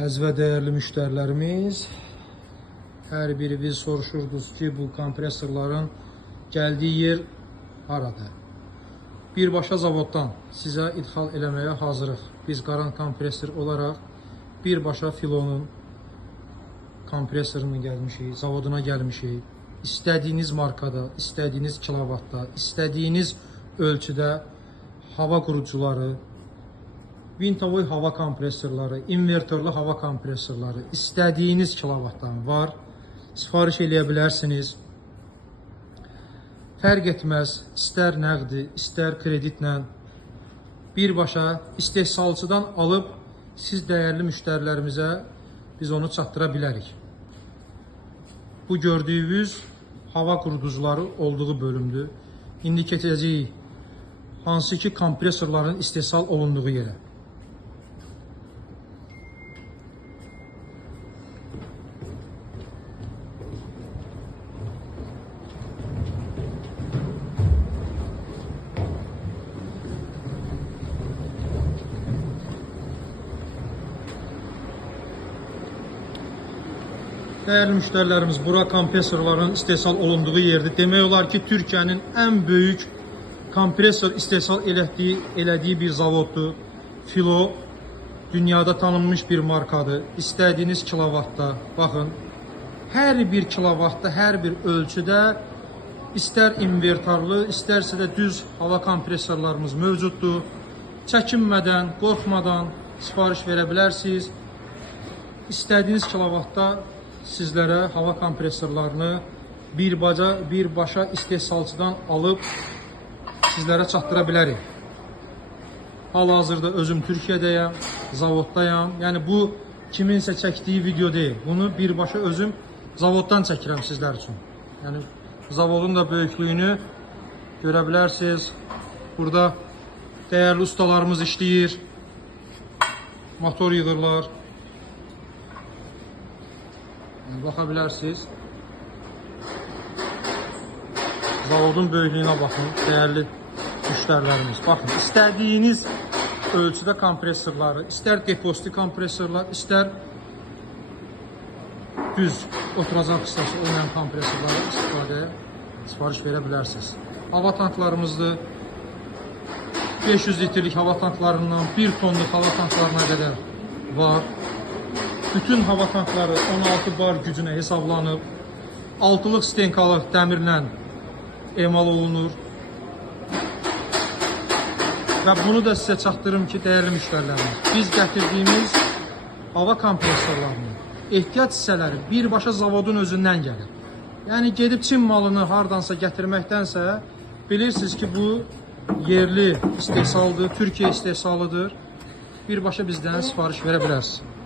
Əziz və dəyərli müştərilərimiz, hər biriniz soruşurdunuz ki, bu kompresorların gəldiyi yer haradır? Birbaşa zavoddan sizə idxal eləməyə hazırıq. Biz Qaran kompresor olaraq birbaşa Filonun kompresoruna gəlmişik, zavoduna gəlmişik. İstədiyiniz markada, istədiyiniz kilovatda, istədiyiniz ölçüdə hava qurucuları, Vintavoy hava kompresorları, invertorlu hava kompresorları istədiyiniz kilovatdan var. Sifariş eləyə bilərsiniz. Fərq etməz, istər nəqdi, istər kreditlə birbaşa istehsalçıdan alıb siz dəyərli müştərilərimizə biz onu çatdıra bilərik. Bu gördüyünüz hava qurucuları olduğu bölümdür. İndi keçəcəyik hansı ki kompresorların istehsal olunduğu yerə. Dəyərli müştərilərimiz, bura kompresorların istehsal olunduğu yerdir. Demək olar ki, Türkiyənin ən böyük kompresor istehsal elədiyi bir zavoddur. Filo dünyada tanınmış bir markadır. İstədiyiniz kilovatda, baxın, hər bir kilovatda, hər bir ölçüdə istər invertorlu, istərsə də düz hava kompresorlarımız mövcuddur. Çəkinmədən, qorxmadan sifariş verə bilərsiniz. İstədiyiniz kilovatda sizlərə hava kompresorlarını birbaşa istehsalçıdan alıb sizlərə çatdıra bilərik. Hal-hazırda özüm Türkiyədəyəm, zavoddayam. Yəni bu kiminsə çəkdiyi video deyil. Bunu birbaşa özüm zavoddan çəkirəm sizlər üçün. Yəni zavodun da böyüklüyünü görə bilərsiniz. Burada dəyərli ustalarımız işləyir. Motor yığırlar. Baxa bilərsiniz. Zavodun böyüklüyünə baxın, dəyərli müştərilərimiz. Baxın, istədiyiniz ölçüdə kompresorları, istər depozitli kompresorlar, istər düz oturacaq hissəsi olmayan kompresorları sifariş verə bilərsiniz. Hava tanklarımızdır. 500 litrlik hava tanklarından 1 tonluq hava tanklarına qədər var. Bütün hava tankları 16 bar gücünə hesablanıb, 6-lıq stenkalıq dəmirlə emal olunur. Və bunu da sizə çatdırım ki, dəyərli müştərilərimiz, biz gətirdiyimiz hava kompresorlarının ehtiyac hissələri birbaşa zavodun özündən gəlir. Yəni gedib Çin malını hardansa gətirməkdənsə, bilirsiniz ki, bu yerli istehsaldır, Türkiyə istehsalıdır. Birbaşa bizdən sifariş verə bilərsiniz.